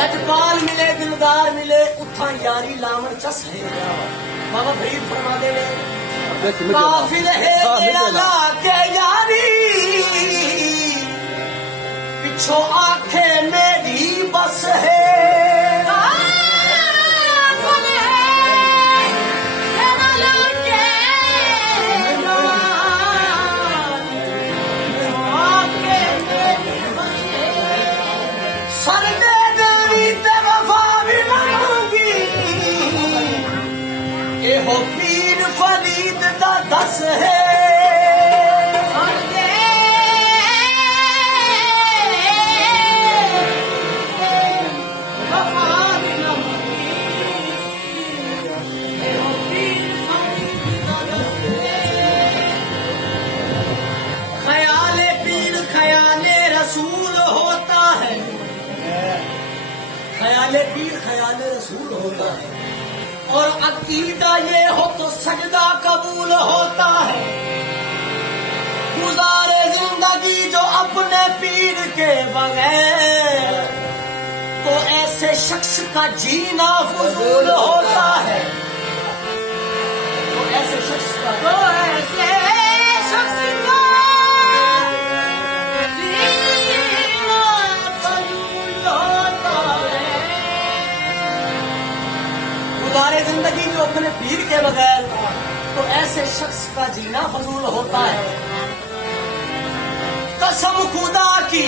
लजपाल मिले दिलदार मिले उठा यारी लामन चस है बाबा फरीद फरमा दे काफिल है तेरा लाके यारी पिछो आखे मेरी बस है हो पीर फरीद दा दस है ख्याले पीर ख्याले रसूल होता है ख्याले पीर ख्याले रसूल होता है और अकीदा ये हो तो सजदा कबूल होता है गुजारे जिंदगी जो अपने पीर के बगैर तो ऐसे शख्स का जीना फजूल होता है तो ऐसे शख्स का जीना फजूल होता है गुजारे जिंदगी जो अपने पीर के बगैर तो ऐसे शख्स का जीना फजूल होता है कसम खुदा की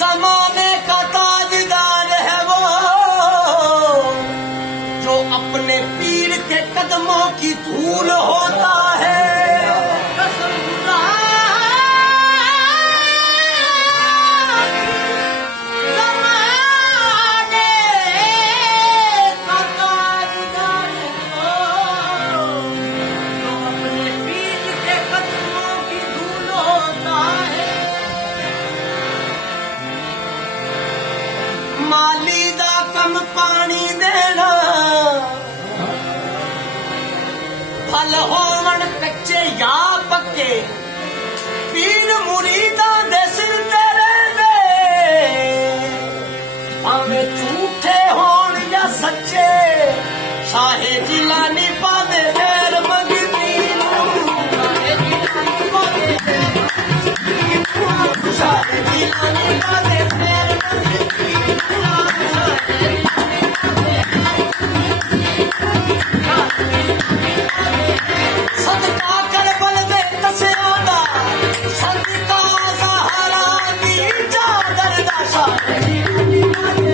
जमाने का ताजदार है वो जो अपने पीर के कदमों की धूल होता है कसम खुदा माली दा कम पानी देना फल होवन कच्चे या पक्के पीर मुरीदां दे सिर ते रहंदे भावें झूठे होण या सच्चे शाहे जिलानी पावे फेर मंगदी शाहे जिलानी पावे फेर सदका कर बल दे तसिया दा सदका सहारा दी चादर दा शाहे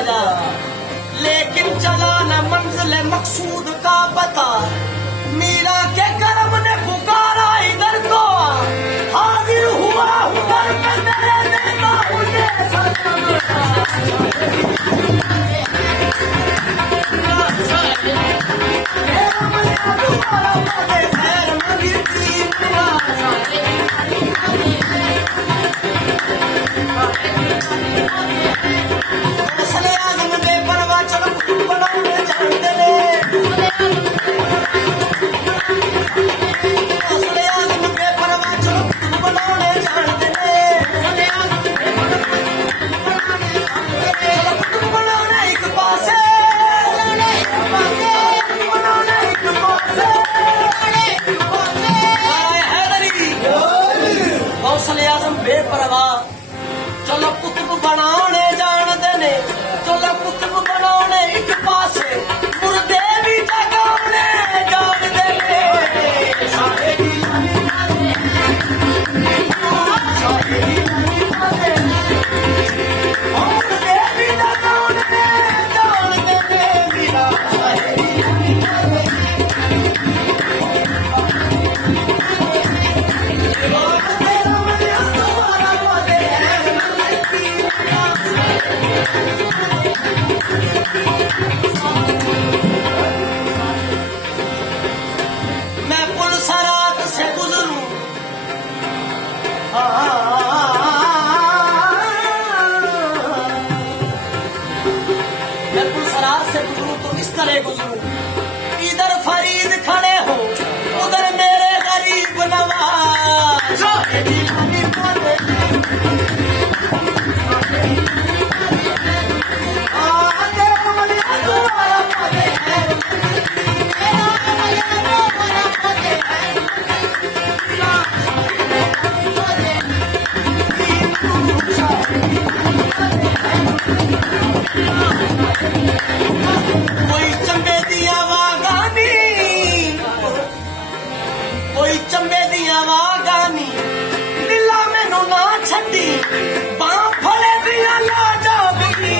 सजा, लेकिन चला न मंजिल मकसूद का पता। मीरा के करम ने पुकारा इधर को, हाजिर हुआ उधर पे तेरे देता मुझे सनम। बेपरवाह चलो कुतुब बनाने जानते ने, चलो कुतुब बनाने एक पासे, मुर्दे भी जगाने जानते ने। मुर्दे भी जगाने जानते ने, मीरा मैं पुल सरात से गुजरूं, मैं पुल सरात से गुजरूं तो इस तरह गुजरूं, इधर फरीद खड़े हो उधर मेरे गरीब नवाज। कोई चंबे दिया वागानी, कोई चंबे दिया वागानी, दिला मैनू ना छड्डी, बां फड़े दिया ला जावगी।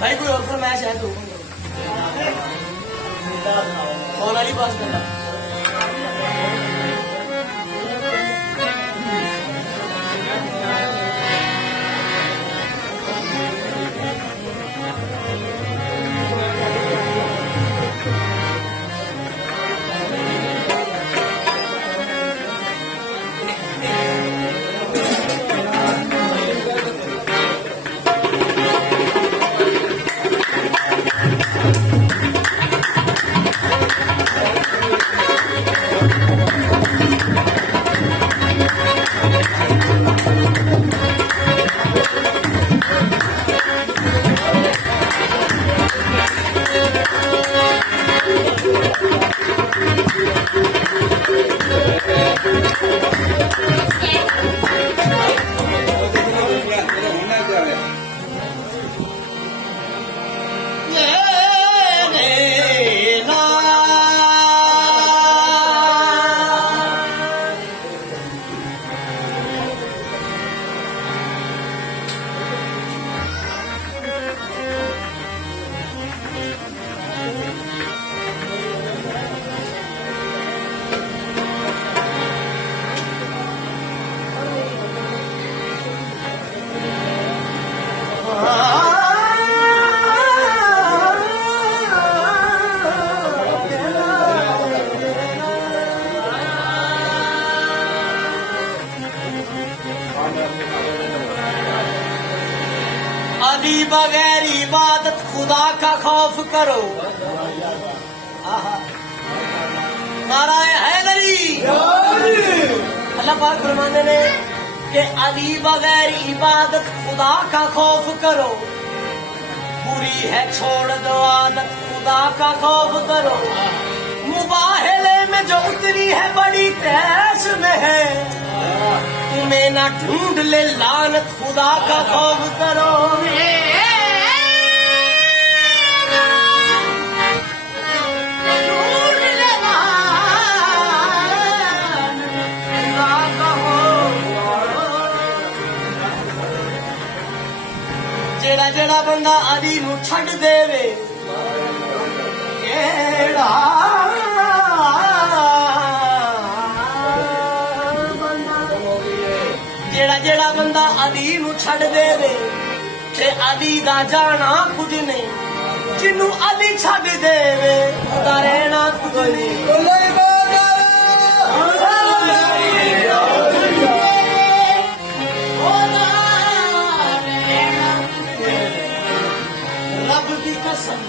भाई कोई और फरमाइश है तो कौन वाली बात करना। अली बगैर इबादत खुदा का खौफ करो। नाराए हैदरी। अल्लाह पाक फरमाते ने कि अली बगैर इबादत खुदा का खौफ करो। बुरी है छोड़ दो आदत खुदा का खौफ करो। मुबाहले में जो उतरी है बड़ी तैश में है। तुम्हें ना ढूंढ ले लानत खुदा का खौफ करो। जेड़ा जेड़ा बंदा अली नू छड़ देवे जेड़ा जेड़ा बंदा अली नू छड़ देवे ते अली दा जाना कुछ नहीं। जिन्नू अली छड़ देवे उदा रहना कुछ नहीं। रब दी कसम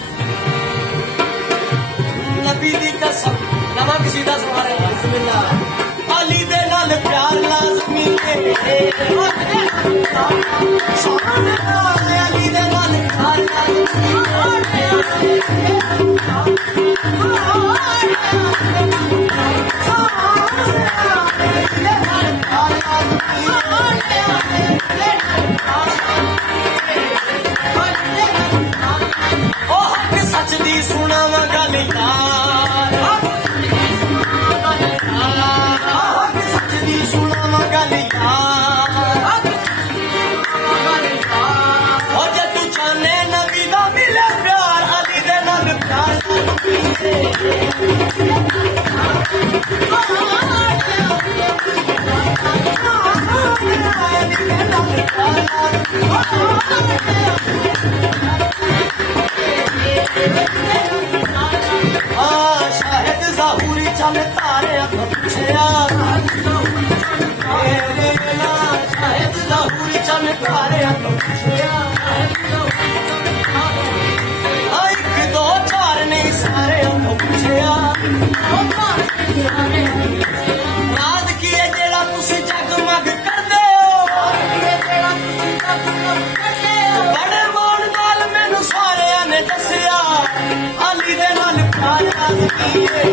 नबी दी कसम नवा कसीदा सुना रहे हैं। बिस्मिल्लाह। अली दे नाल प्यार लाज़मी है। सोने नाल अली दे नाल प्यार लाज़मी है। ओ हक सच दी सुनावा गल यार। हक सच दी सुनावा गल यार। ओ जे तू चाहने नबी दा मिले प्यार अली दे नाल प्यार शाहिद ज़हूरी चल तारे पुछया। शाहिद ज़हूरी चल तारे पुछया। एक दो चार नहीं सारे पुछया। राज की है जेड़ा तुसी जगमग कर दे हो। बड़े मान नाल मैनू सारे ने दसिया अली दे नाल प्यार लाज़मी है।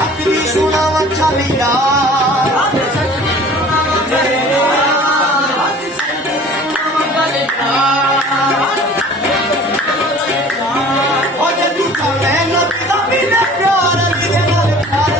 हक दी सुनावा चल यार। ओ जे तू चाहे नबी दा मिले प्यार अली दे नाल प्यार।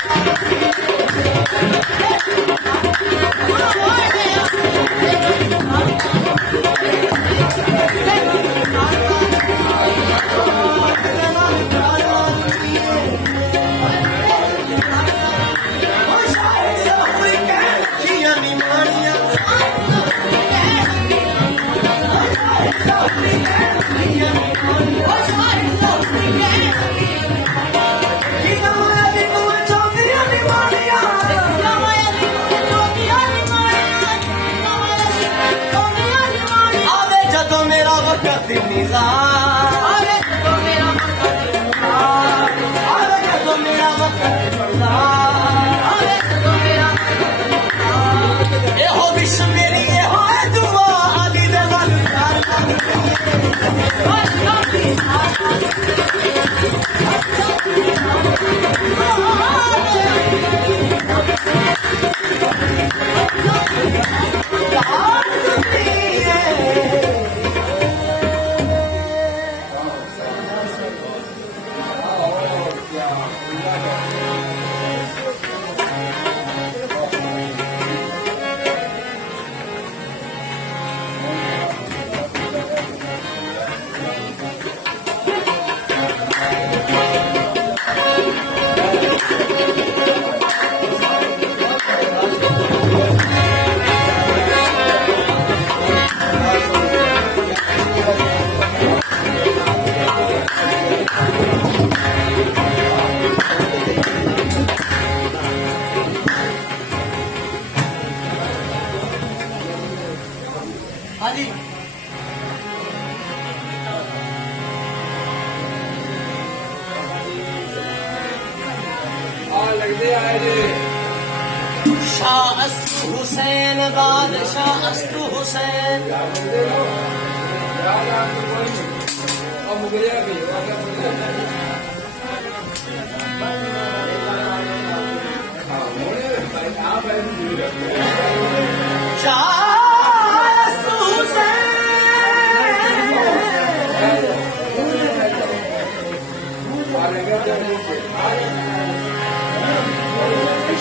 शाह अस्तु हुसैन बादशाह अस्तु हुसैन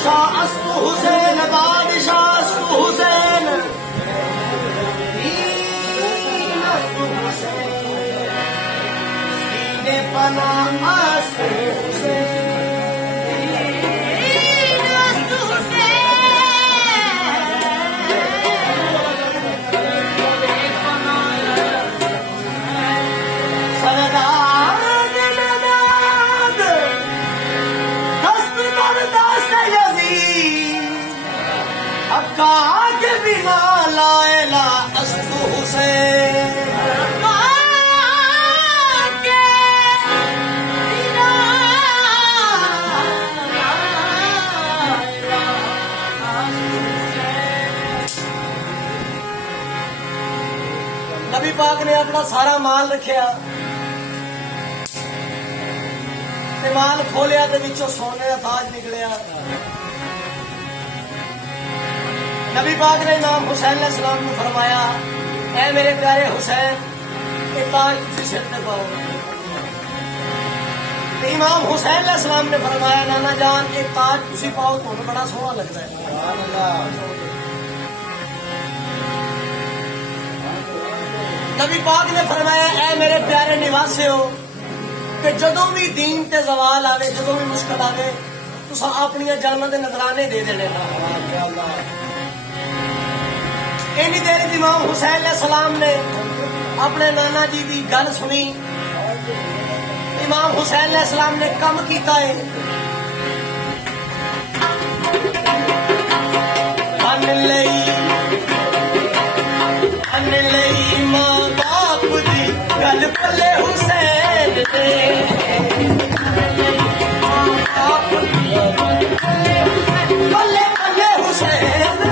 शाह अस्तु हुसैन बादशाह अस्तु हुसैन दीन अस्तु हुसैन सीने पना अस्तु हुसैन दीन अस्तु के बिना लाएला अस्तु हुसैन के बिना नबी पाक ने अपना सारा माल रखिया ते माल खोलिया ते विचों सोने का ताज निकलिया। नबी पाक ने इमाम हुसैन अलैहिस्सलाम को फरमाया, ऐ मेरे प्यारे हुसैन ये ताज तुसी सिर ते पाओ। इमाम हुसैन अलैहिस्सलाम ने फरमाया, नाना जान ये ताज तुसी पाओ तो बड़ा सोहना लगता है। नबी पाक ने फरमाया, ऐ मेरे प्यारे निवासियो कि जदों भी दीन ते जवाल आवे, जदों भी मुश्किल आवे, तुसा अपनी जानां दे नजराने दे देने। इन्नी देर इमाम हुसैन अलैहिस्सलाम ने अपने नाना जी की गल सुनी। इमाम हुसैन अलैहिस्सलाम ने कम किया है, मां बाप दी गल पल्ले हुसैन ने पल्ले पल्ले हुसैन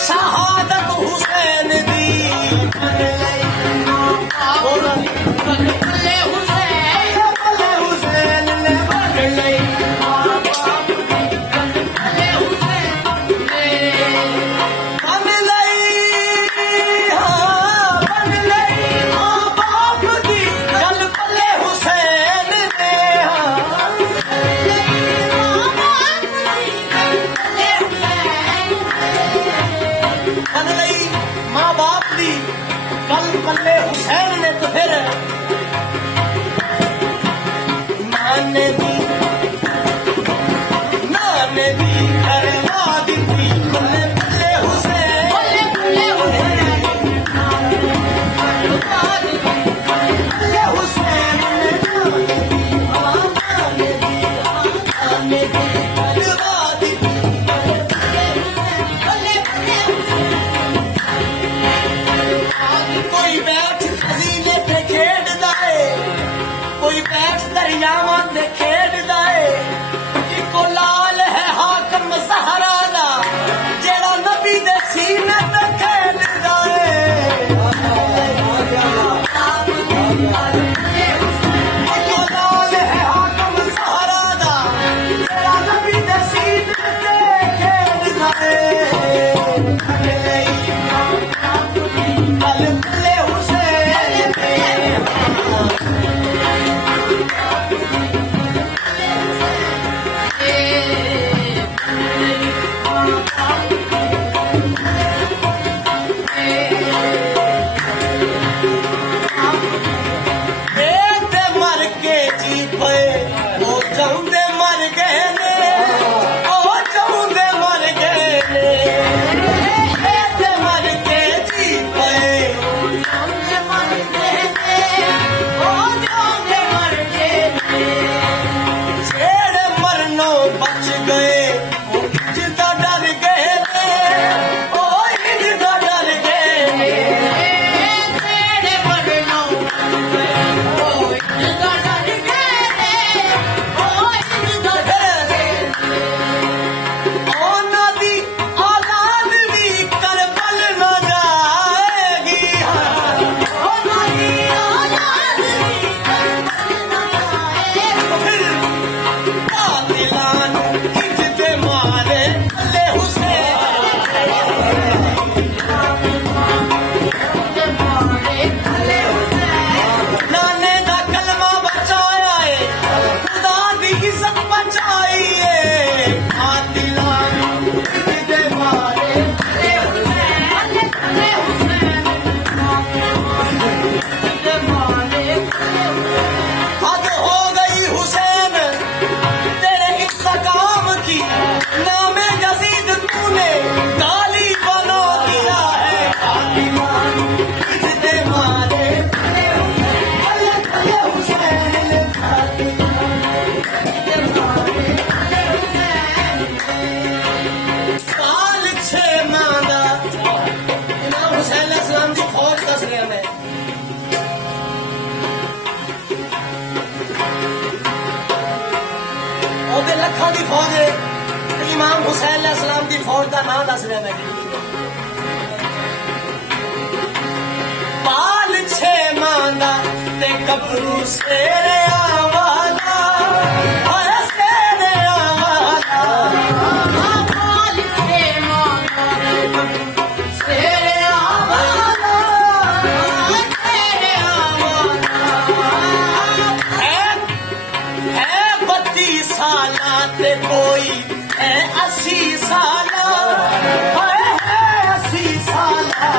शहादत हुसैन दी पल्ले हुसैन ने बन लई मां बाप दी गल पल्ले हुसैन ने बन लई मां बाप दी कल पल्ले हुसैन ने। तो फिर नाने दी करवा दी पल्ले पल्ले हुसैन पल्ले हुसैन कोई बैठ दरियावां ते खेडदा है, इको लाल है हाकम ज़हरा दा जेड़ा नबी दे सीने ते खेडदा है। इको लाल है हाकम ज़हरा दा जेड़ा नबी दे सीने ते खेडदा है। पल्ले हुसैन ਉਹਨਾਂ ਦੀ ਫੌਜ ਹੈ ਤੇ ਇਮਾਮ ਹੁਸੈਨ अलैहिस्सलाम ਦੀ ਫੌਜ ਦਾ ਨਾਂ ਦੱਸ ਰਿਹਾ ਮੈਂ ਪਾਲ ਛੇ ਮਾਂਦਾ ਤੇ ਗੱਭਰੂ ਸੇਰਿਆਂ ਵਾਲਾ ਹਾਏ ਸੇਰਿਆਂ ਵਾਲਾ ਪਾਲ ਛੇ ਮਾਂਦਾ ਤੇ ਗੱਭਰੂ ਸੇਰਿਆਂ ਵਾਲਾ ਸੇਰਿਆਂ ਵਾਲਾ है 32 साला ते कोई है 80 साला है 80 साला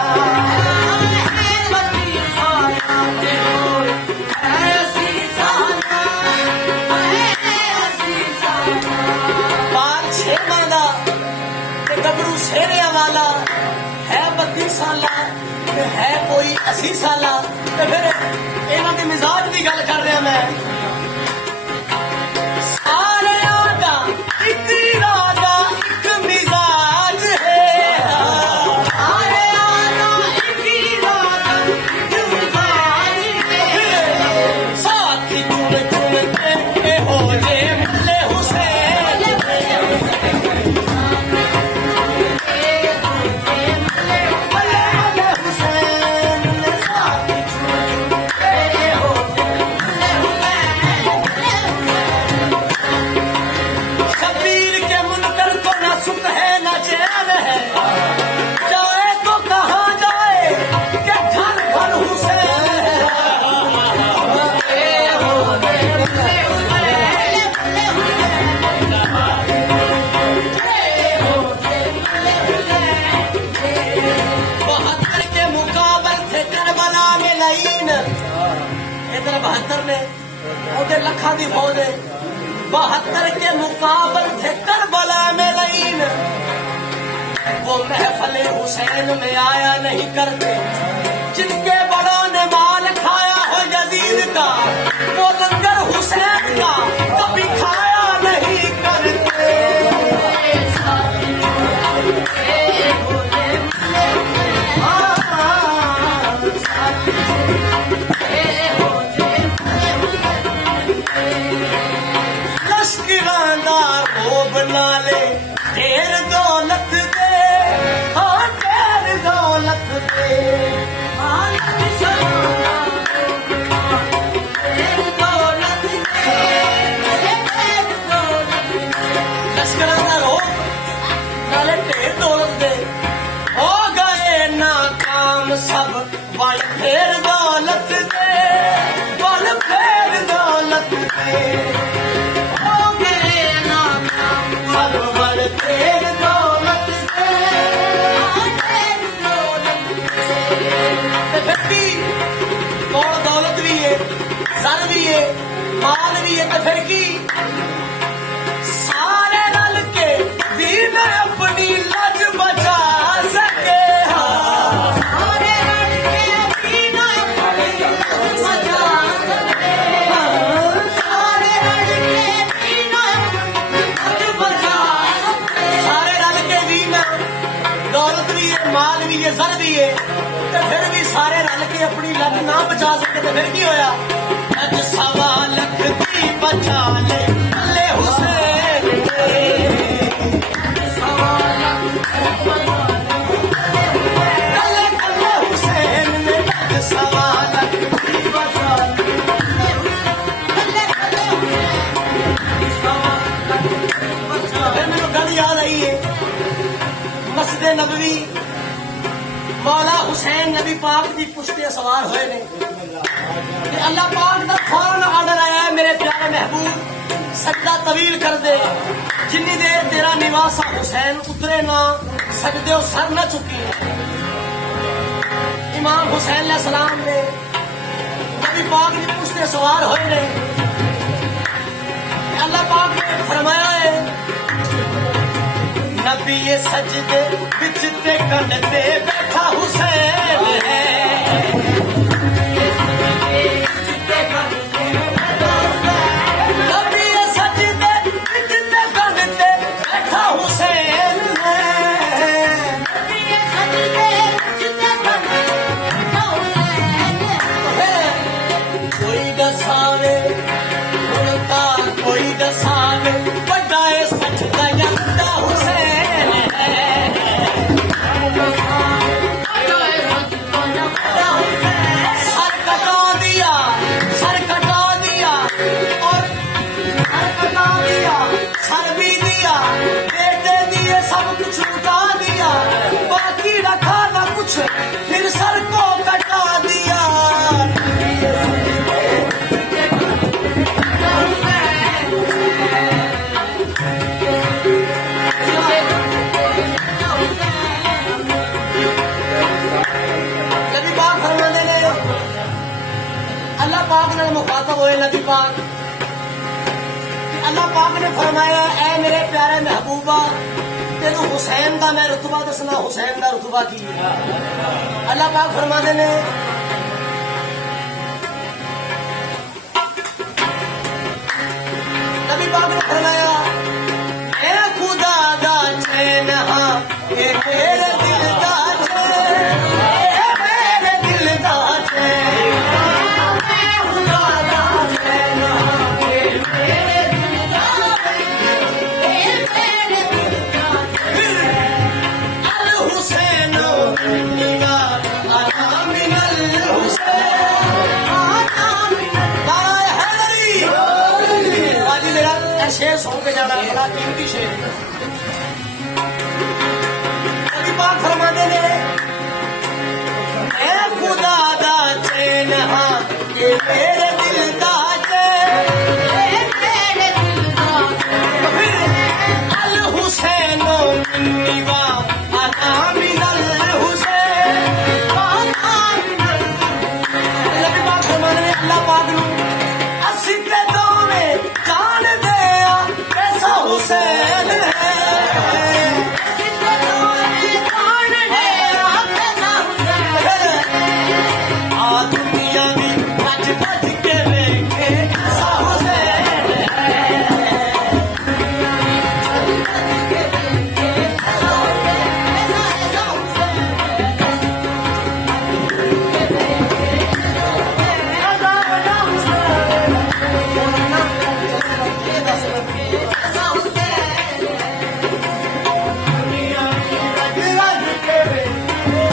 है 32 साला ते कोई है 80 साला है 80 साला पाल छे मांदा ते गबरू शेरिया वाला है 32 साला ते है कोई 80 साला ते फिर इन्हां दे मिजाज दी गल कर रहा मैं लखा दी फौज 72 के मुकाबल थे करबला में लईन वो महफले हुसैन में आया नहीं करते जिनके बड़ों ने माल खाया हो यजीद का वो लंगर हुसैन का कभी खाया नहीं करते बना ले ढेर दौलत दे हाँ ढेर दौलत दे लश्करा दा रोक नाले ढेर दौलत दे हो गए नाकाम सब बल फेर दौलत दे बल फेर दौलत दे दौलत भी है सर भी है माल भी है तो फिर की सारे रल के भी मैं अपनी लज बचा सके सारे रल के भी मैं अपनी लज बचा सके सारे रल के भी मैं अपनी लज बचा सके सारे रल के भी मैं दौलत भी है माल भी है सर भी है तो फिर भी सारे रल के अपनी लज ना बचा सके तो फिर की होया लज सवा लख दी बचा ले अल्ले हुसैन अल्ले हुसैन ने लज सवा लख दी बचा फिर मेरे गल याद आई है मस्जिद नबवी मौला हुसैन नबी पाक की पुश्ते सवार हुए ने अल्लाह पाक का फौरन आर्डर आया है मेरे प्यारे महबूब सजदा तवील कर दे जिन्नी देर तेरा निवासा हुसैन उतरे ना सजदे सर न चुकी इमाम हुसैन अलैहिस्सलाम ने नबी पाक की पुश्ते सवार हुए ने अल्लाह पाक ने फरमाया है नबी ये सजदे बिच ते कनते बैठा हुसैन है नबी ये सजदे बिच ते कनते बैठा हुसैन है नबी ये सजदे बिच ते कनते बैठा हुसैन है कोई दसावे उनका कोई दसावे बड़ा अल्लाह पाक ने मुखातब हुए नबी पाक। अल्लाह पाक ने फरमाया ऐ मेरे प्यारे महबूबा तेन हुसैन का मैं रुतबा दसना, हुसैन का रुतबा की। अल्लाह पाक फरमाते ने नबी पाक ने फरमाया ऐ खुदा दा चैन हां ए मेरे दिल दा चैन, ए मेरे दिल दा चैन, ऐ खुदा दा चैन हां ए मेरे दिल दा चैन, ए मेरे दिल दा चैन। अल हुसैन निगा आना मिनल हुसैन आना मिनल बाय हैदरी। आज मेरा शेर सुन के जाना बड़ा कीमती शेर है। नबी पाक फरमाते ने ऐ खुदा दा चैन हां ये मेरे दिल दा चैन, ये मेरे दिल दा चैन। फिर अल हुसैन मिन्नी वा अना मिनल हुसैन आना मिनल हुसैन। नबी पाक फरमाते ने अल्लाह पाक नू असी ते दोवें जान दे आ कैसा हुसैन है। आ दुनिया भी भज भज के वेखे कैसा हुसैन है।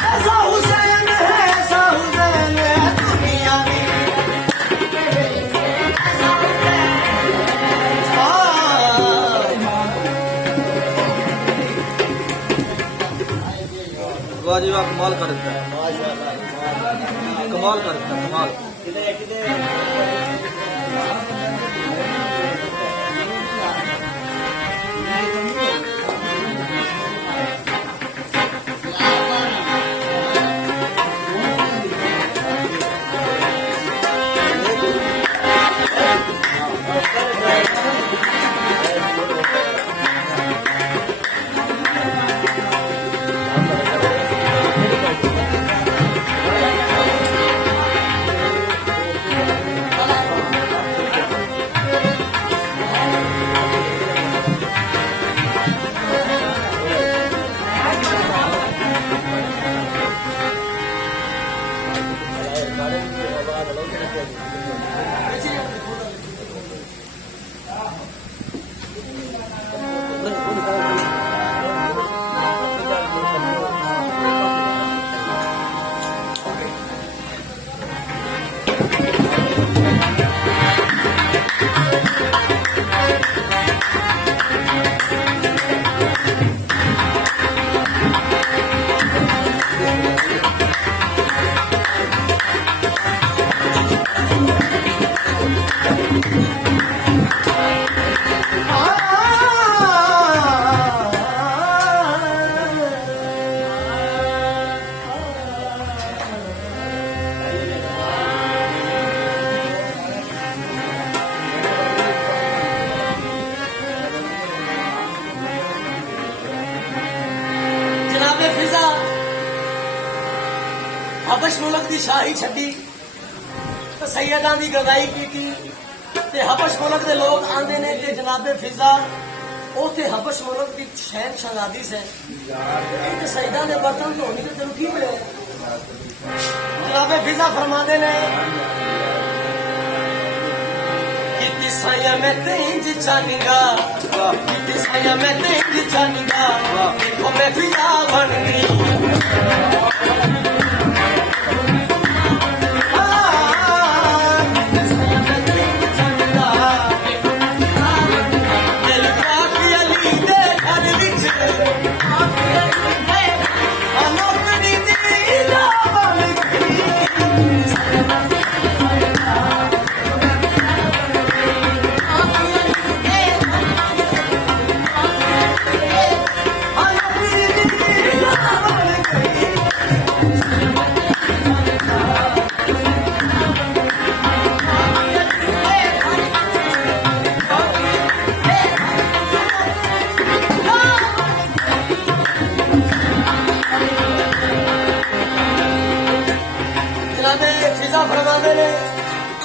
ऐसा हुसैन है, ऐसा हुसैन है दुनिया में। वाह जी वाह, कमाल कर देता है, कमाल कर देता है, कमाल। हबश मुल्क की शाही छड्डी तो सैयदां दी गवाही की ते हबश मुल्क के लोग आंदे ने ते जनाबे फिजा उथे हबश मुल्क की शहर शहजादी से एक सैयदा ने बर्तन धोनी तो तेन की मिले। जनाबे फिजा फरमाते ने कितनी साया मैं तेंज चाहूंगा, कितनी साया मैं तेंज चाहूंगा, देखो मैं फिजा बन गई।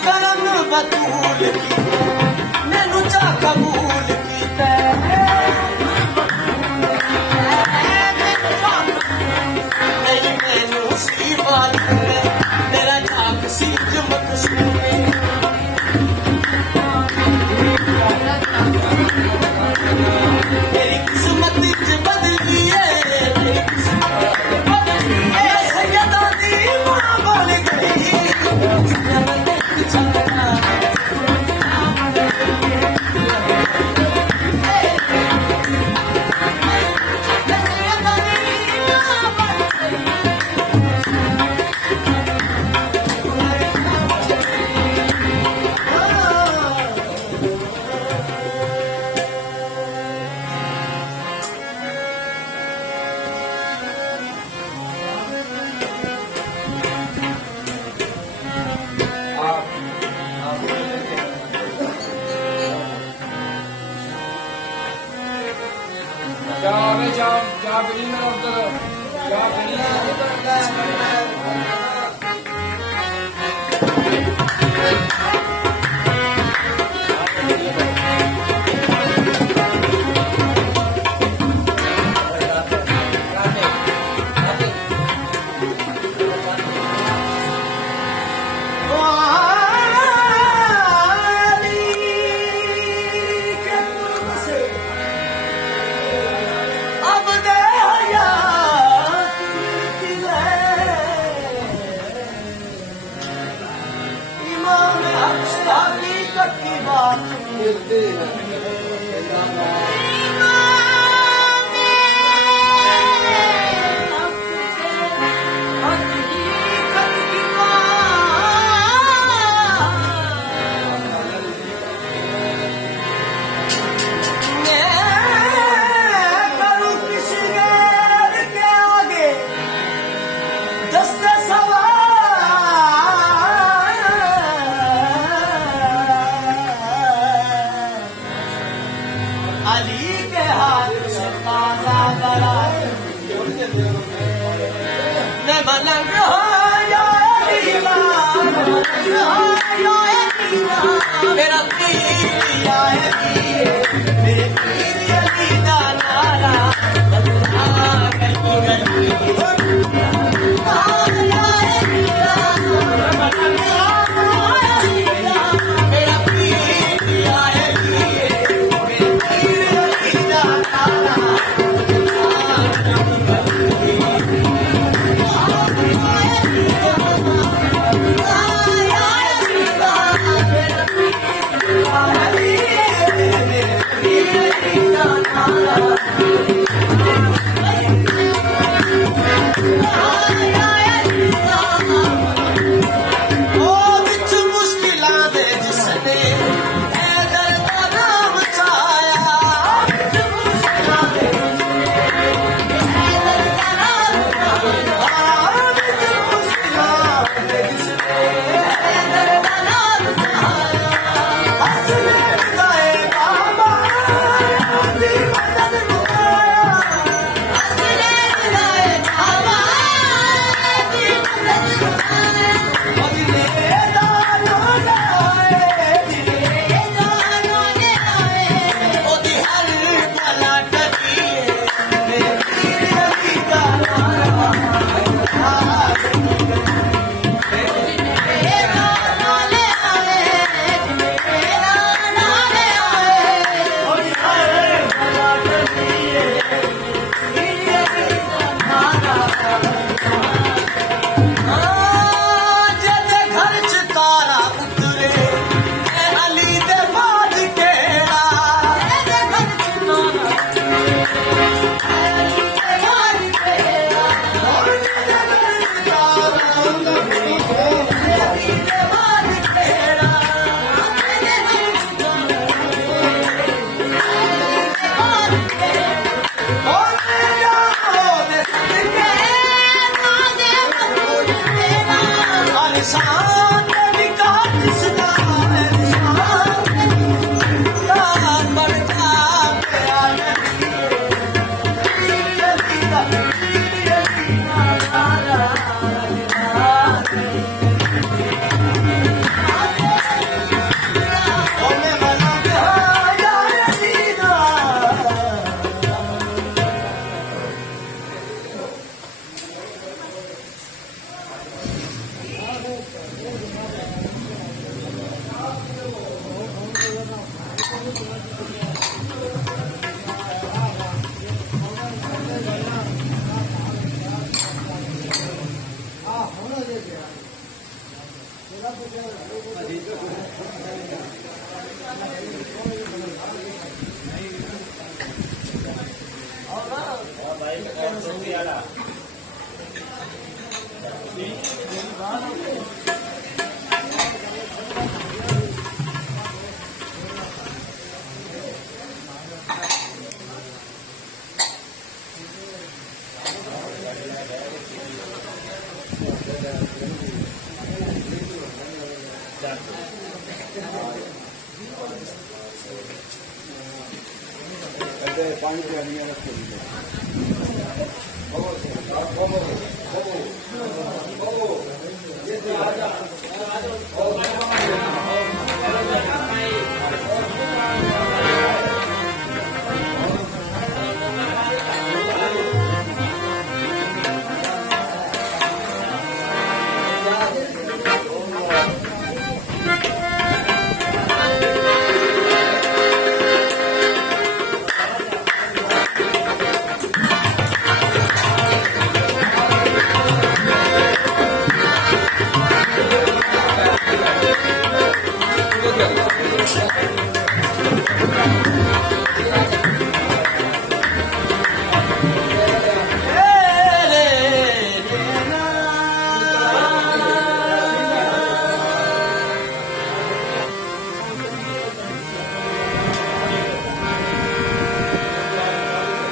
करम बतूल की मैनू चा कबूल कीता नहीं मैनू सी बात मेरा झाक सी जमक सुने मेरी किस्मत च बदली है मेरी किस्मत बदली है सैयदा दी मां बन गई जा बनी मेरा उधर जा बनी अब दे हयात मिलती है इमाम हक से हकीकत की बात मिलते हैं अली के हाथ से ताजा बड़ा न मलंग हो या दीवार मेरा पीर आए मेरे पीर अली दा नारा बदला गली गली मेरा पीर आए मेरे पीर अली दा नारा Ali,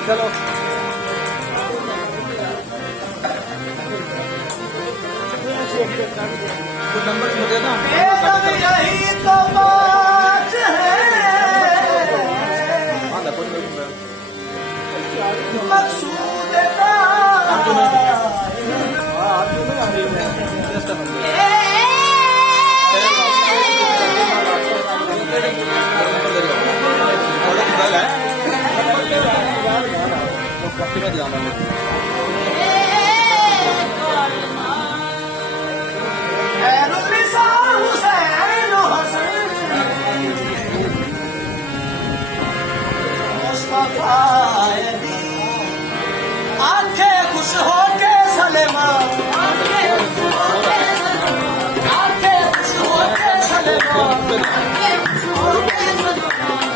चलो कुछ नंबर मुझे ना यही तो बात है, मकसूद का खैरुन्निसा हुसैन हसन मुस्तफा आंखें खुश हो के सलेमा, आंखें खुश हो के सलेमा,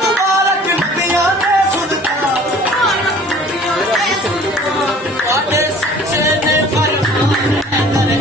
मुबारक नबियां ने सुनता वादे सच्चे ने फरमान है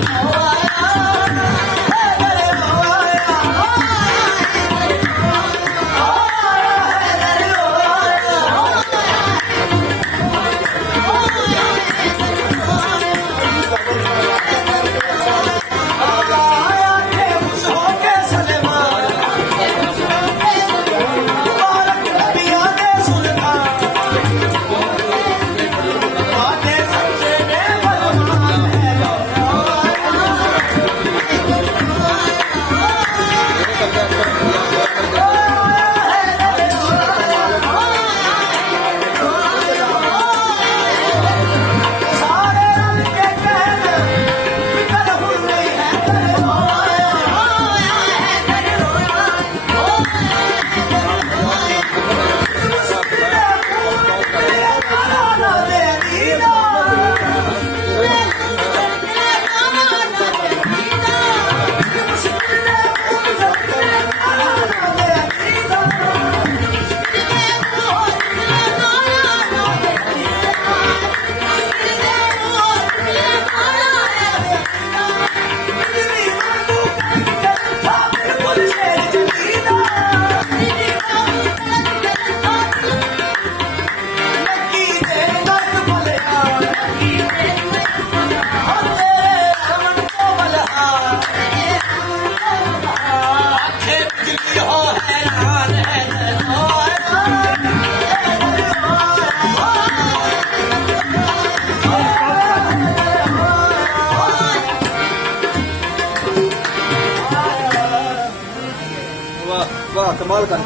वाह कमाल कर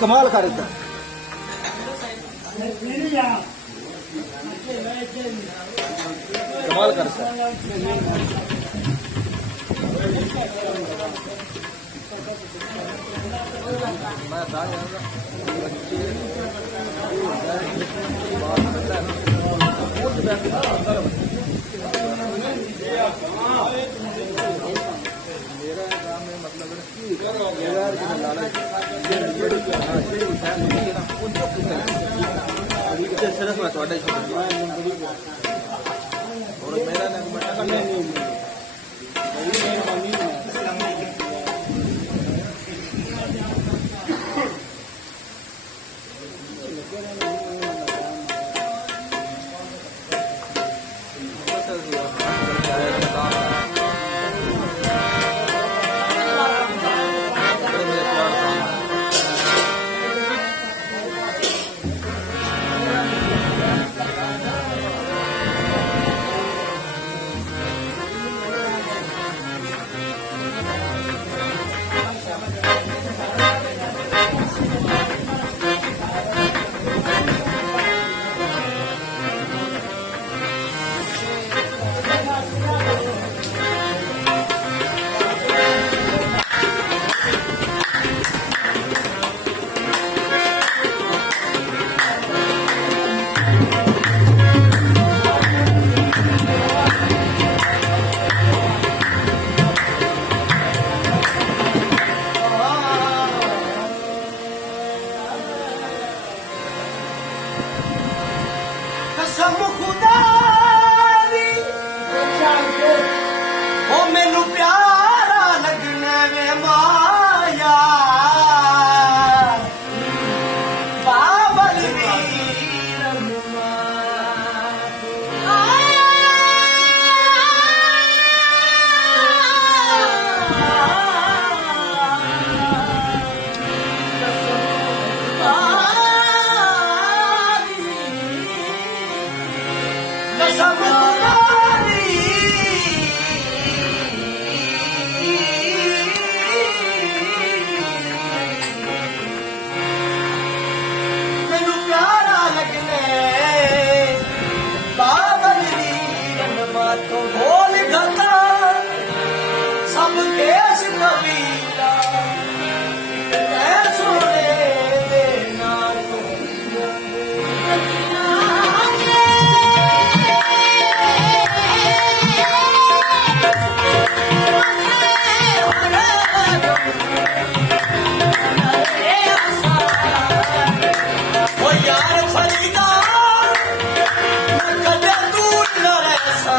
कमाल कर कमाल कर मैं सिर्फ मैं थोड़ा ही और मेरा कसम खुदा दी ओ मैनू प्यारा लगना वे माया बाबल वीर कसम खुदा दी मैनू प्यारा लगने बाबल वीरन माथों बोल गता सब देश कबीला ऐ सोने दे नाल ओ यार फरीदा मैं कदे दूर न रहसा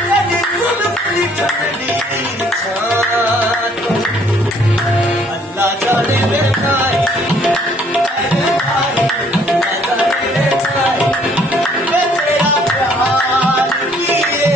तेरी जुल्फी ठंडी छात अल्लाह जाने वे काई अल्लाह जाने वे काई मैं तेरा प्यार किए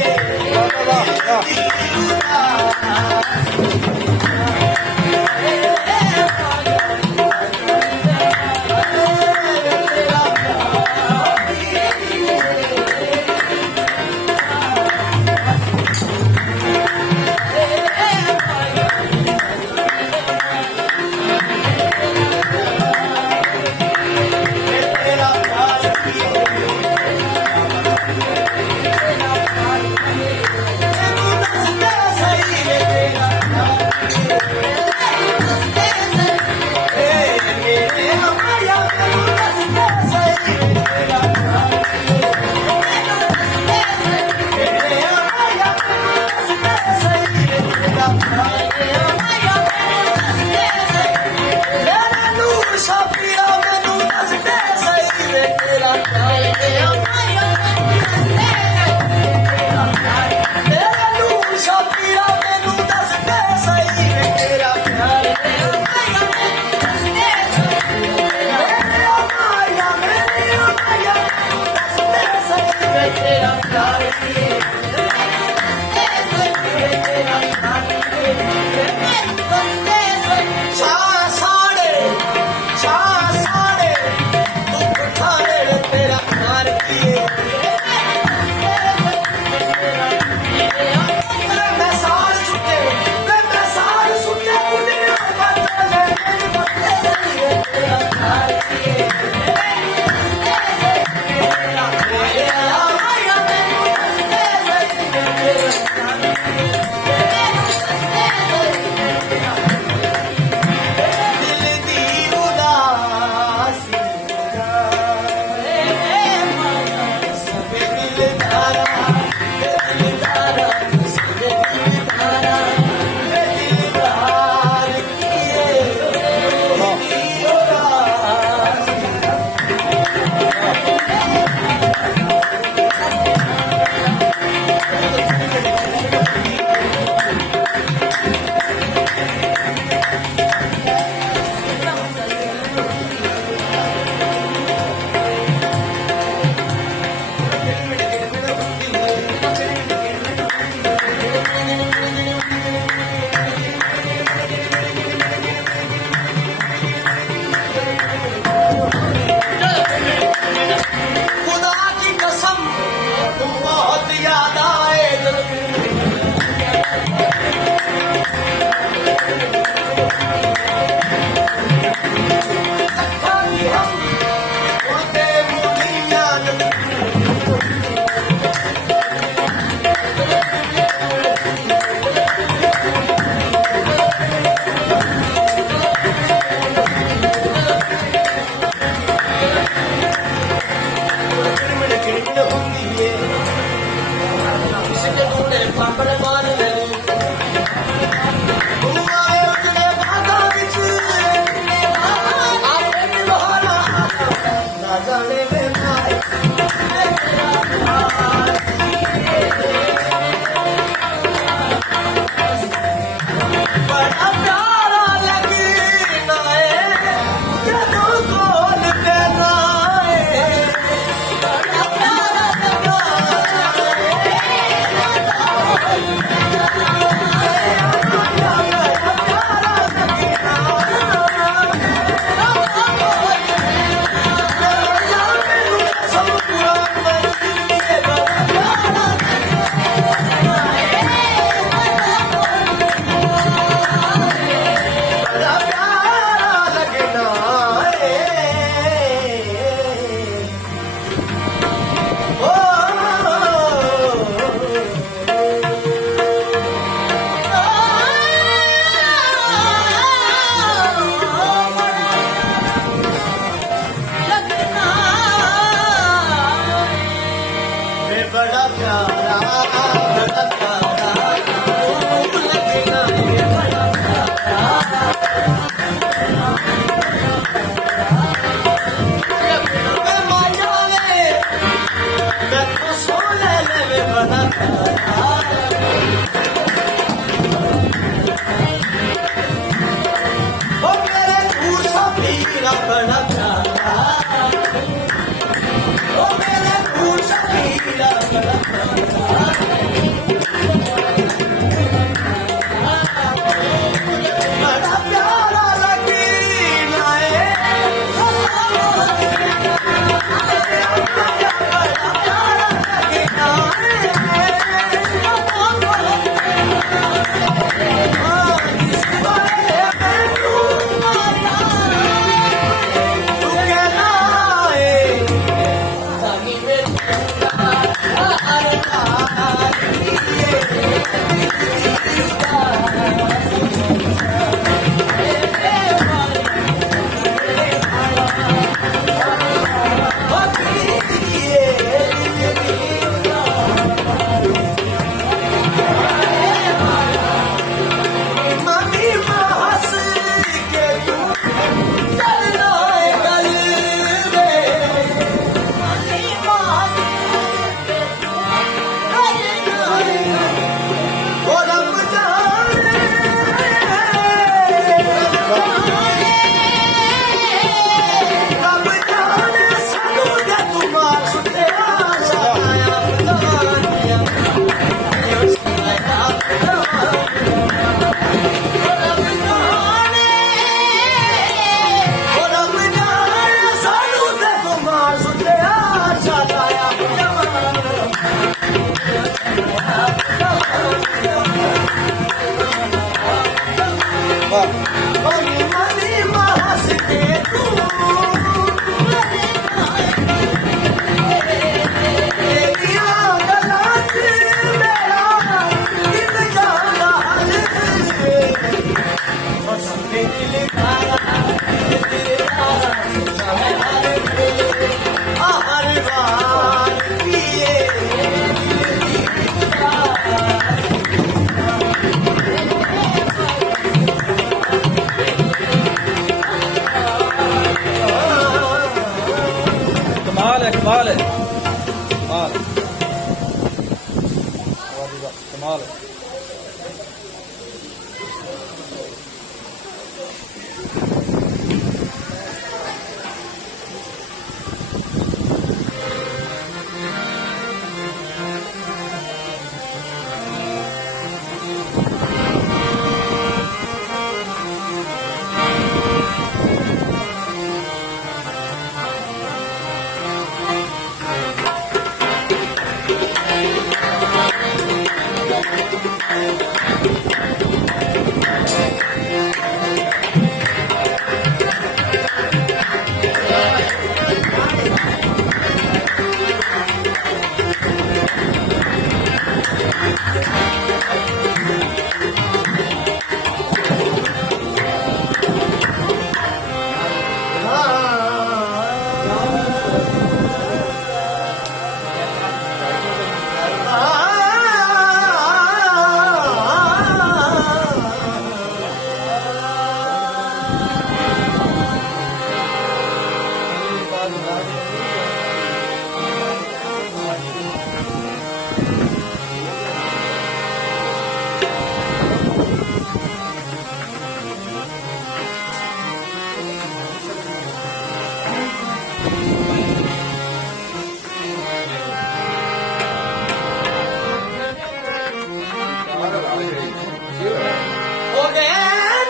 ਹੋ ਗਏ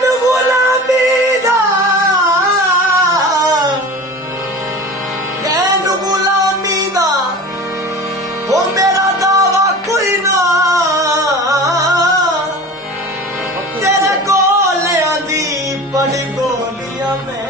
ਨੂੰ ਗੁਲਾਮੀ ਦਾ ਗਏ ਨੂੰ ਗੁਲਾਮੀ ਦਾ ਹੋ ਮੇਰਾ ਦਾਵਾ ਕੋਈ ਨਾ ਤੇਰੇ ਗੋਲਿਆਂ ਦੀ ਪੜ ਗੋਲੀਆਂ ਮੈਂ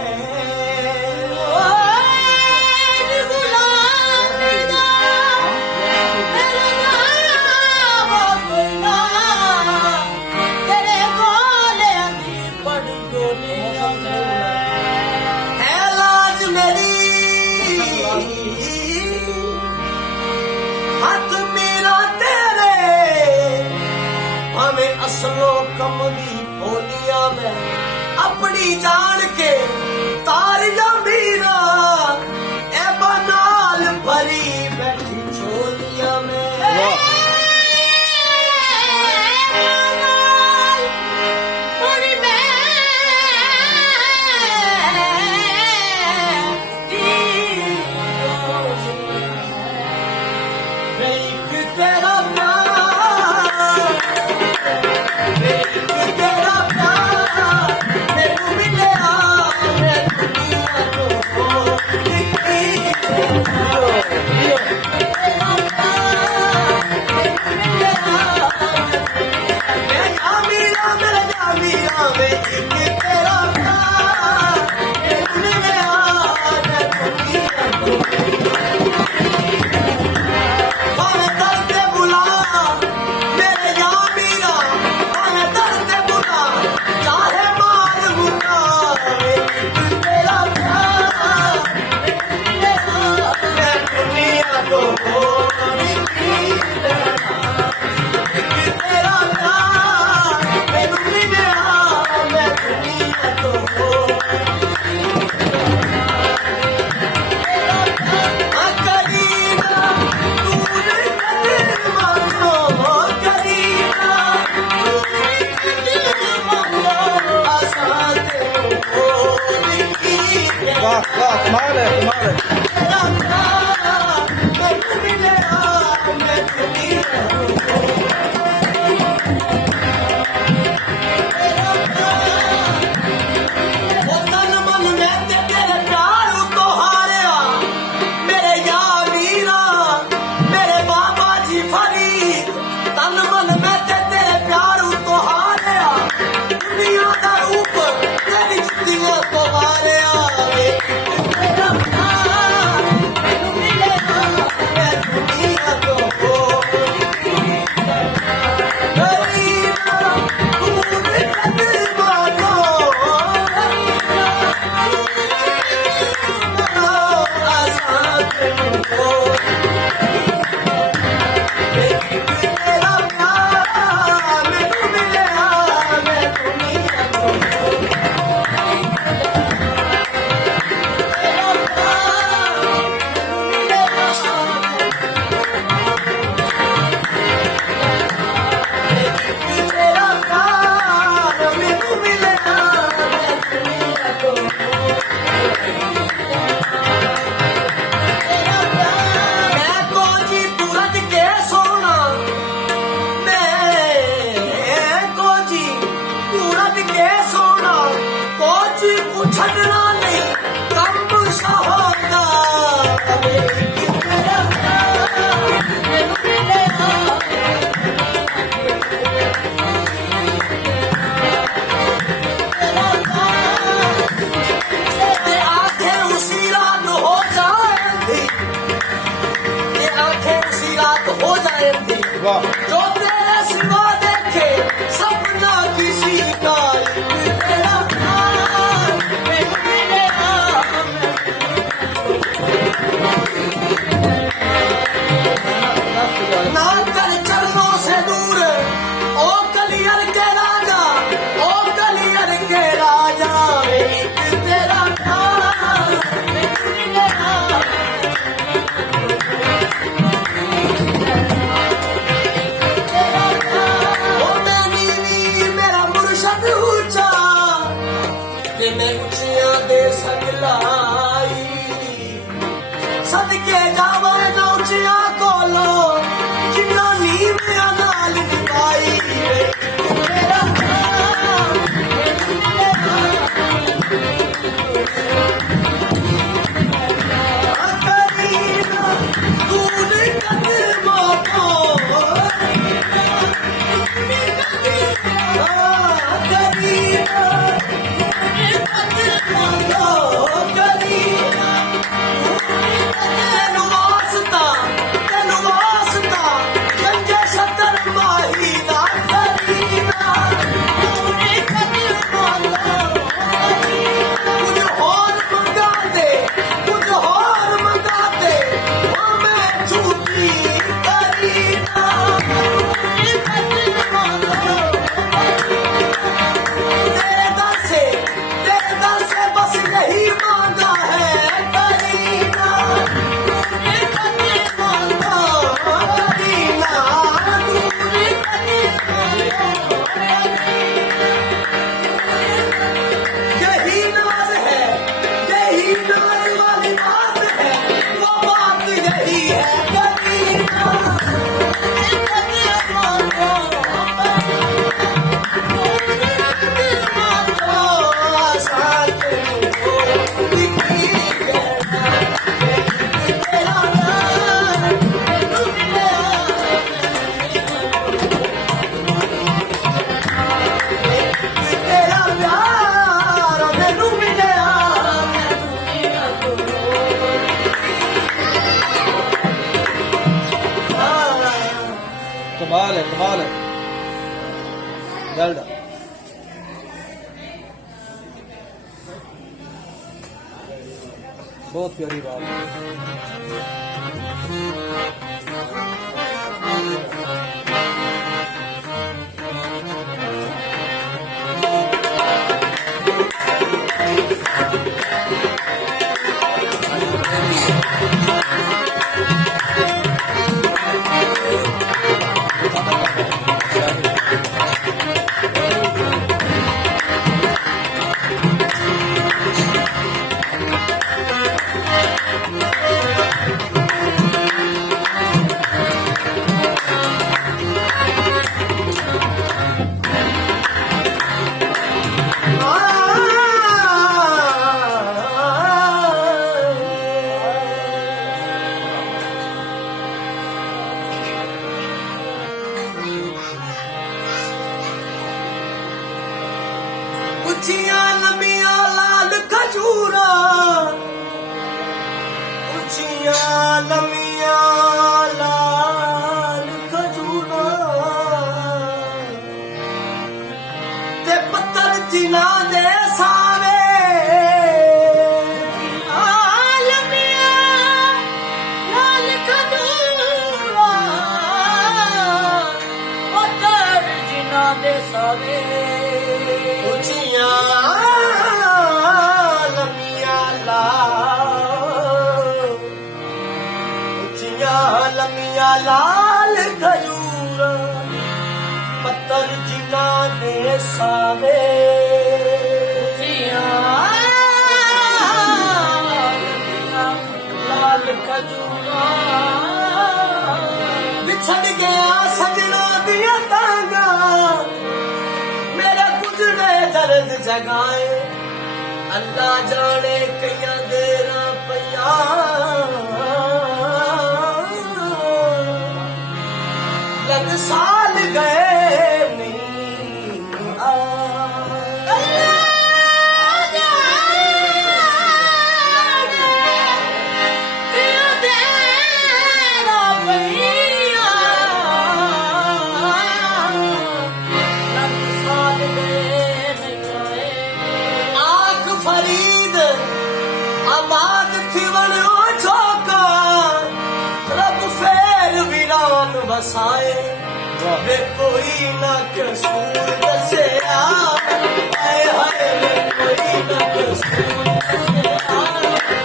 ਹੱਥ ਮੇਰਾ ਤੇਰੇ ਭਾਵੇਂ ਅਸਲੋਂ ਕਮਲੀ ਬੋਲੀਆਂ ਮੈਂ ਆਪਣੀ ਜਾਣ ਕੇ ਤਾਰੀਆਂ ਮੀਰਾ ਐ ਬਨਾਲ ਭਰੀ ਬੈਠੀ ਝੋਲੀਆਂ ਮੈਂ ਤੇਰਾ ਪਿਆਰ ਮੈਨੂੰ ਮਿਲਿਆ सदके सोना कुछ पुछना नहीं कम सहारा आंखें उसी रात हो जाएंगी, ये आंखें उसी रात हो जाएंगी वाह जो तेरे सिवा देखे सपना किसी का तेरा नाम मेरे ना कर चरणों से दूर ओ कलियर के राजा, ओ कलियर के राजा एक तेरा नाम ओ मेरी मेरा मुर्शद ऊंचा कि मैं ऊंचियां दे सकलाई सदके जावा ना ऊंचियां कोलो जिन्ना नीम नाल निभाई तेरा नाम करीना दूर कदमों को तेरे दर से बस यही मांगा है करीना करीना यही नाज है, यही नाज वाली बात है, वो बात यही है करीना तेरा प्यार मैनू मिलिया कमाल है कमाल है वेल डन बहुत प्यारी बात है ऊंचियां लंबियां लाल खजूरा, ऊंचियां लंबियां लाल खजूरा ते पत्थर जिन्हां दे सावे लाल खजूरा पत्थर जिन्हां दे सावे ऊंचियां लंबियां लंबियां लाल खजूरा पत्थर जिन्हां दे सावे लाल खजूरा बिछड़ गया सजना दिया तांगा मेरे गुजरे दर्द जगाए अल्लाह जाने कईयां देरा पईयां लग साल गए नहीं आख फरीद आबाद थी वणो चौका रब फेर वीरान वसाए वे कोई ना कसूर दसिया हाय हाय वे कोई ना कसूर दसिया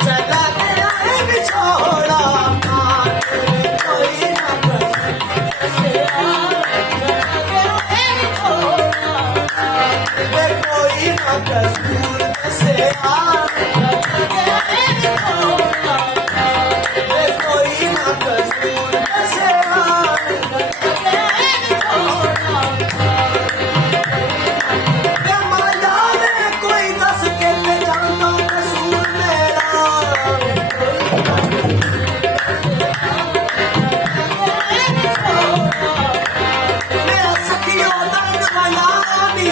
चला गया है विछोड़ा काट वे कोई ना कसूर दसिया चला गया है विछोड़ा काट वे कोई ना कसूर दसिया चला गया है विछोड़ा काट वे कोई ना कसूर दसिया कोई दस के ले जाना कसूर मेरा सखियों दर्द मनानी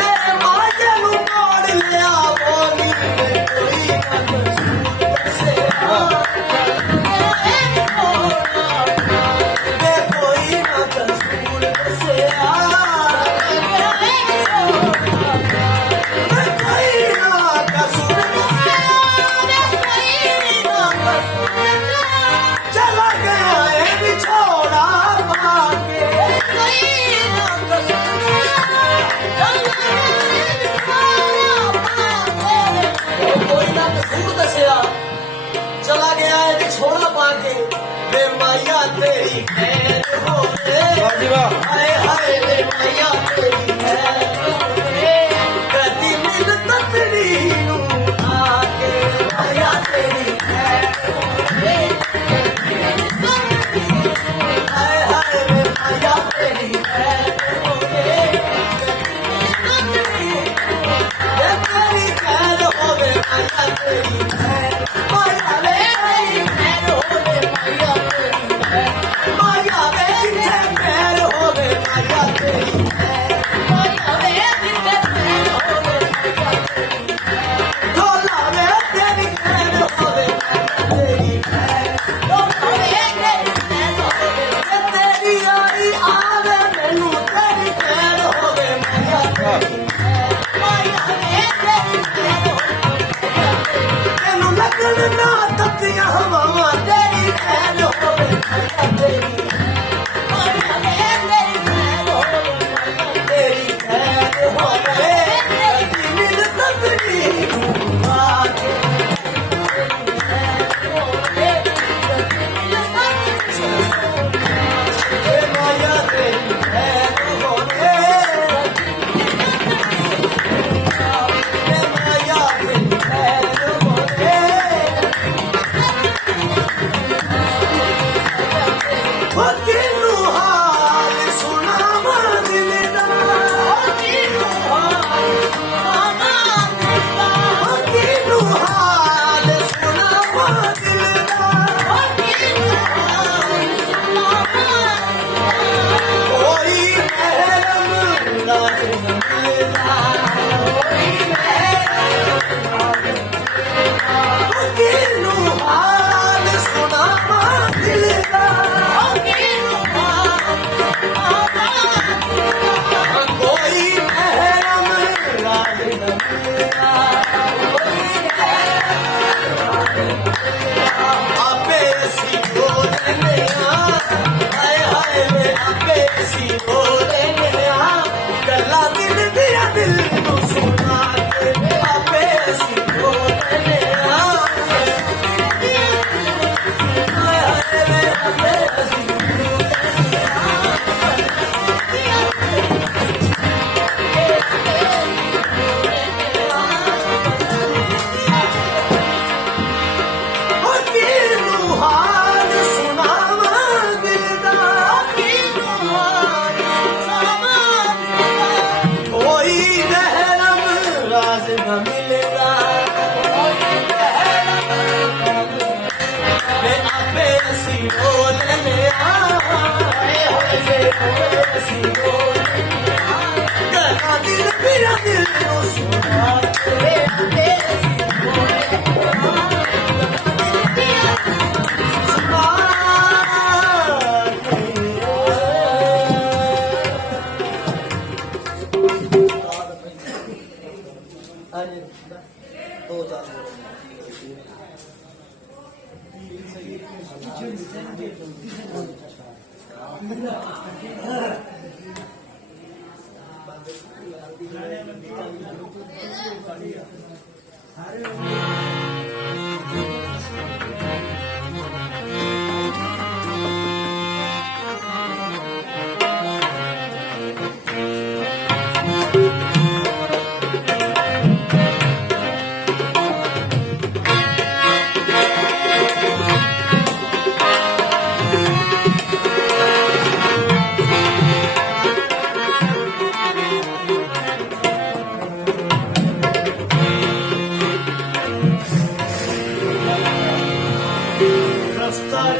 मेरे माये नू मोड़ लिया बोली कोई ना कसूर न मिलेगा मैं आपे ऐसी बोलने आए ऐसी बोलने गला दिल मेरा दिल सुना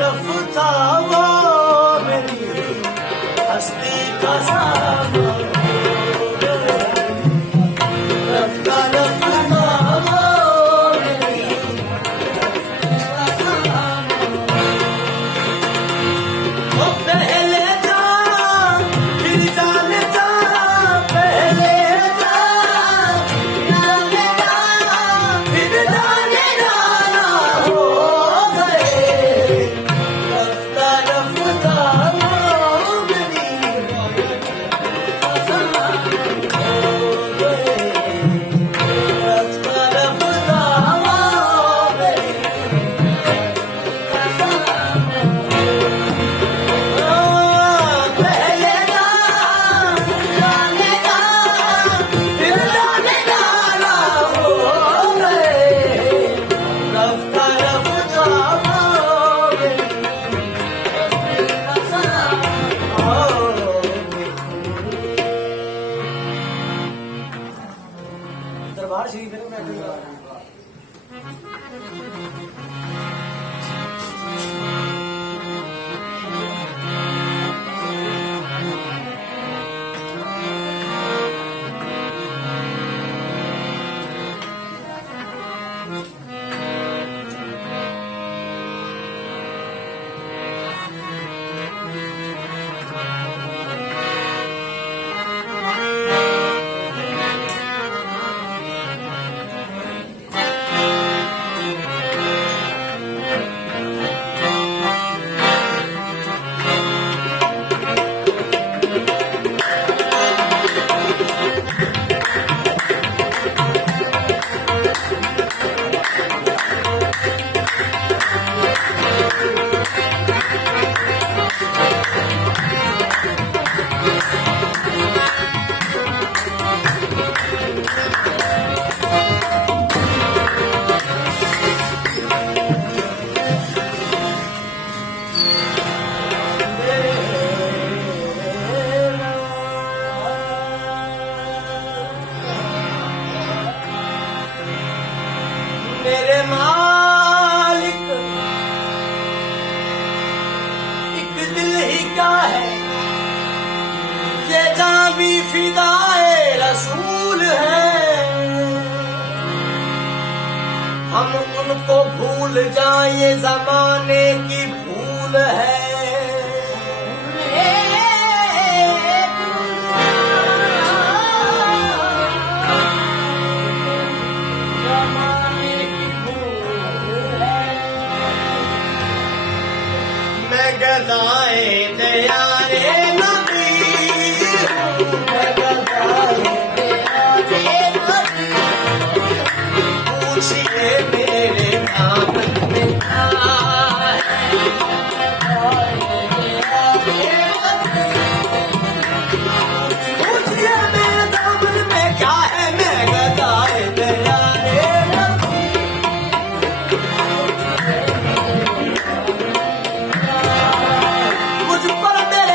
रफ्ता वो मेरी हस्ती का सामान रफ्ता वो मेरी वो पहले जा फिर जाने जा पहले जा जाने जा फिर जाने जाना हो दरबार शरीफ है मैं मेरे मालिक एक दिल ही क्या है ये जान भी फिदाए रसूल है हम उनको भूल जाएं ये जमाने की भूल है गदाए दयारे नबी मैं गदाए दयारे नबी पूछिए मेरे नाम में क्या पूछिए मेरे दामन में क्या है मैं गदाए दयारे नबी मुझ पर मेरे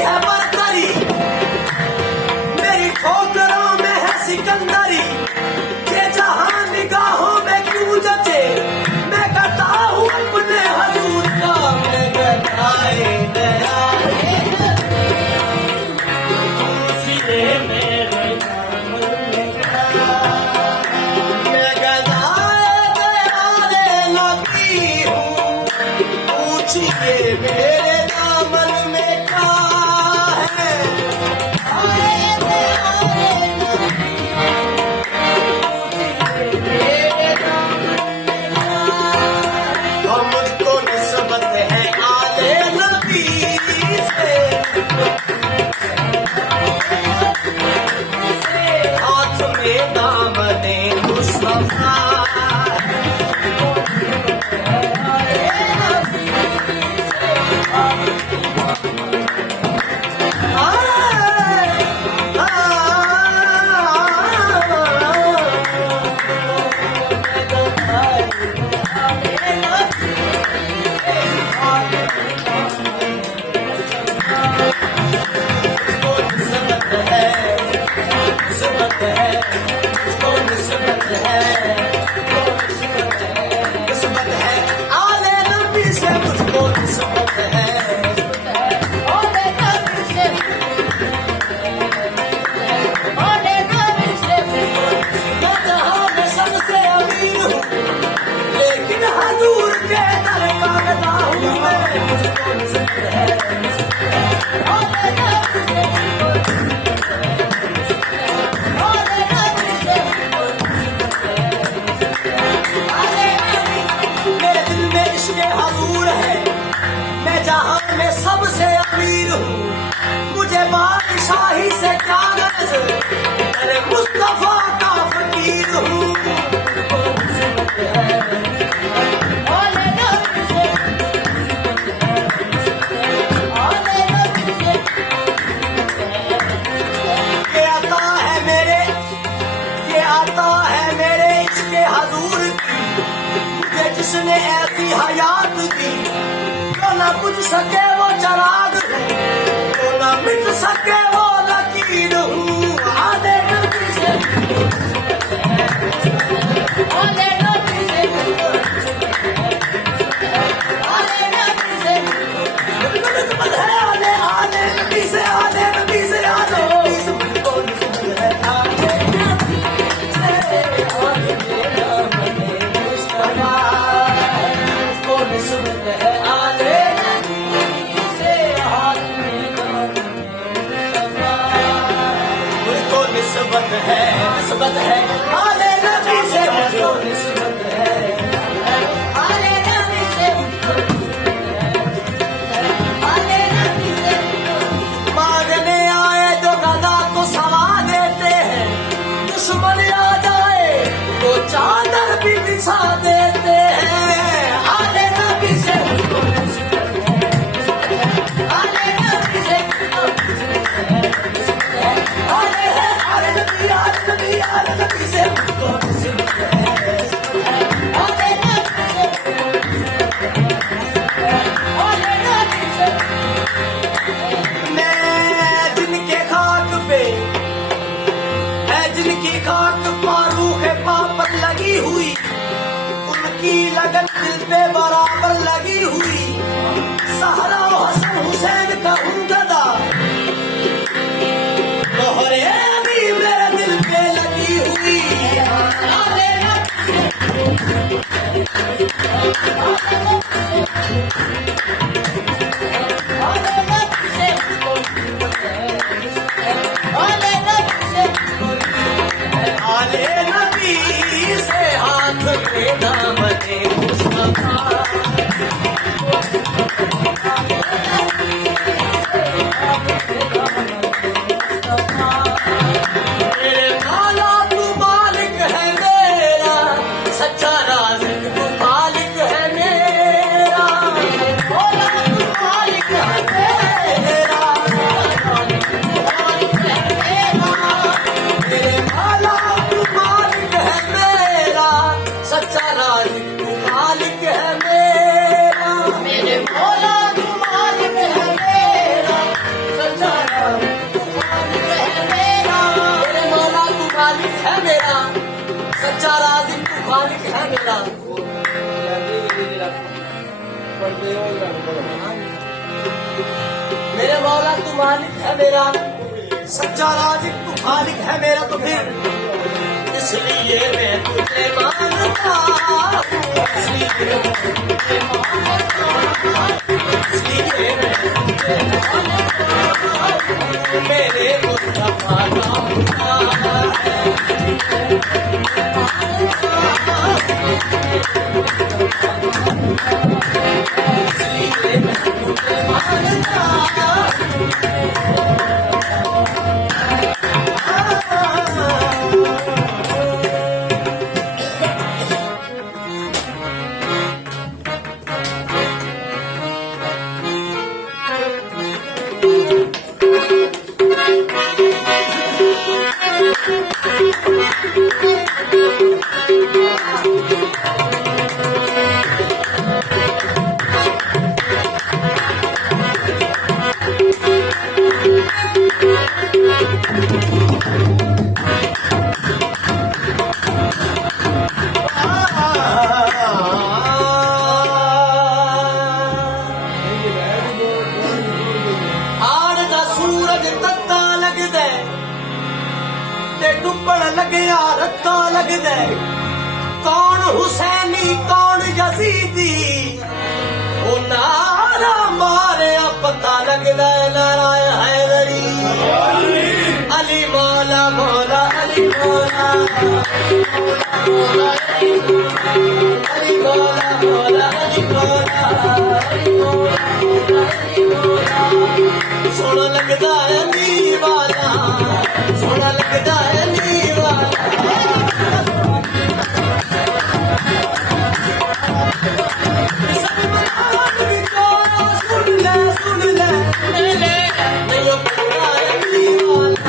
है बरतरी, मेरी ठोकरों में है सिकंदरी। ये जहां निगाहों में क्यों जचे, मैं कहता हूँ अपने हजूर का मैं गदाए दया सिरे मेरे नाम लिखा। मैं गदाए दया नबी हूँ, पूछिए मेरे दामन में क्या है। और मुझको निस्बत है आले नबी से, हाथ में दामने मुस्तफा। सबसे अमीर हूँ, मुझे बादशाही से क्या गरज, अरे मुस्तफा का फकीर हूँ। ये आता है मेरे इसके हजूर की, मुझे जिसने ऐसी हयात दी, तो न बुझ सके वो चराग हूँ, तो न मिट सके वो लकीर हूँ। आले नबी से आले नबी से आले नबी से निस्बत है, आले आले नबी से आले नबी से आले नबी से मुझको निस्बत है आले नबी से आले दामने मुस्तफा। मुझको निस्बत है आले निस्बत है आले नबी से, मुझको निस्बत है आले नबी से, आले नबी से। मांगने आए जो गदा तो सवा देते हैं, दुश्मन आ जाए तो चादर भी बिछा देते हैं। आले नबी से मुझको निस्बत है आले नबी से, आले नबी से मुझको निस्बत है आले नबी से, आले नबी से। मैं जिनके खाक पे है, जिनकी खाक रूह पाप पर लगी हुई, उनकी लगन दिल पे बराबर लगी हुई। सहरा हसन हुसैन का हूँ गदा, मोहरे अली मेरे दिल पे लगी हुई। आले नबी से आले नबी से आले नबी से आले नबी से हाथ के दामने मुस्तफा। मेरे मौला तू मालिक है मेरा, सच्चा राज़िक तू मालिक है मेरा। मेरे मौला तू मालिक है मेरा, सच्चा राज़िक तू खालिक है मेरा, तो फिर इसलिए मैं तुझे मानता हूँ, इसलिए मैं तुझे मानता हूँ, इसलिए मैं तुझे मानता हूँ, मेरे मुस्तफा का मुस्ताफा है। इसलिए मैं तुझे मानता हूँ। लग्या रत्ता लगदा कौन हुसैनी कौन यजीदी, ओ नारा मारिया पता लगदा नारायण हैदरी। अली मौला मौला अली मौला, अली मौला मौला अली मौला, सोना लगदा अली वाला, सोना लगदा अली वाला। सुन ले नहीं पता अली वाला,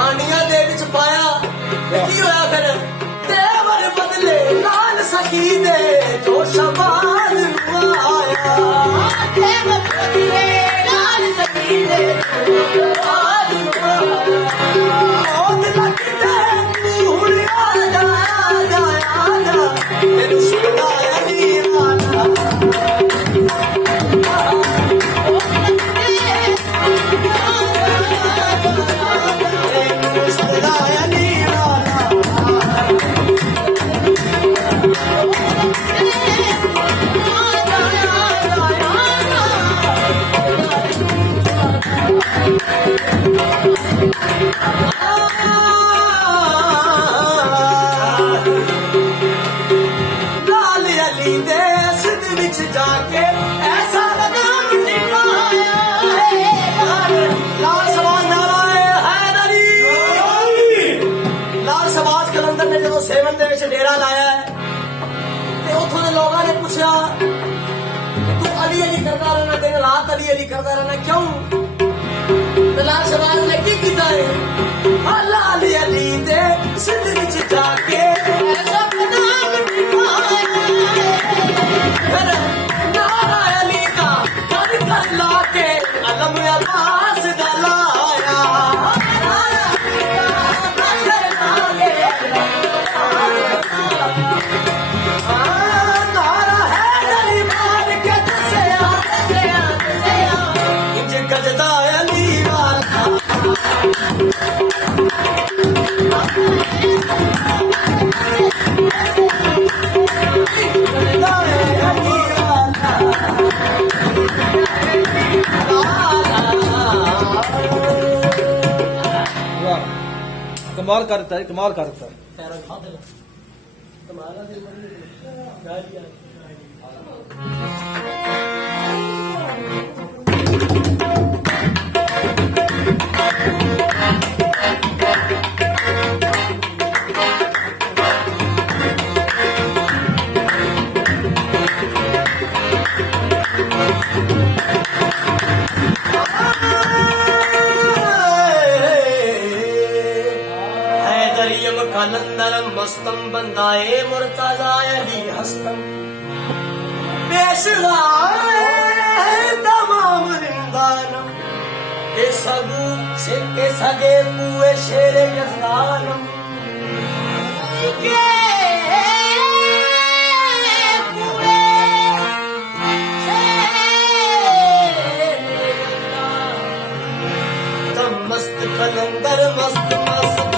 ਆਂਡੀਆਂ ਦੇ ਵਿੱਚ ਪਾਇਆ ਕੀ ਹੋਇਆ ਫਿਰ ਤੇਵਰ ਬਦਲੇ ਲਾਲ ਸਖੀ ਦੇ ਜੋ ਸ਼ਬਾਨ ਨੂੰ ਆਇਆ ਤੇਵਰ ਬਦਲੇ ਲਾਲ ਸਖੀ ਦੇ ਜੋ ਸ਼ਬਾਨ ਨੂੰ ਆਇਆ ਉਹ ਦਿਲ ਕਿਤੇ ਹੁਣ ਆ ਜਾ ਤੈਨੂੰ ਸੁਣਦਾ ਅਲੀ ਵਾਲਾ Oh, ਵਿੱਚ ਡੇਰਾ ਲਾਇਆ ਹੈ ਤੇ ਉੱਥੋਂ ਦੇ ਲੋਕਾਂ ਨੇ ਪੁੱਛਿਆ ਕਿ ਤੂੰ ਅਲੀ ਅਲੀ ਕਰਦਾ ਰਹਿਣਾ, ਦਿਨ ਰਾਤ ਅਲੀ ਅਲੀ ਕਰਦਾ ਰਹਿਣਾ, ਕਿਉਂ? ਤੇ ਲਾਲ ਸ਼ਹਿਬਾਜ਼ ਨੇ ਕੀ ਕੀਤਾ ਹੈ? ਅੱਲਾ ਅਲੀ ਅਲੀ ਦੇ ਸਿੰਧ ਵਿੱਚ ਜਾ ਕੇ ਐਸਾ ਨਾਮ ਨਿਭਾਇਆ, ਫਿਰ ਨਾਰਾ ਅਲੀ ਦਾ ਕਰ ਕਰ ਲਾ ਕੇ ਅਲਮ ਅਬਾਸ ਦਾ ਲਾਇਆ। ਨਾਰਾ ਹੈਦਰੀ ਮਾਰ ਕੇ ਦੱਸਿਆ, ਇੰਜ ਗੱਜਦਾ ਅਲੀ ਵਾਲਾ। वाह कमाल करता है, कमाल करता है। हैदरियम कलंदरम मस्तम बंदाए मुर्तजा अली हस्तम पेशवा तमाम रिंदानम ये सब से के सगे पुए शेरे यज़दानम के पुए दम मस्त कलंदर मस्त मस्त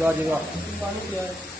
वाह जी वाह।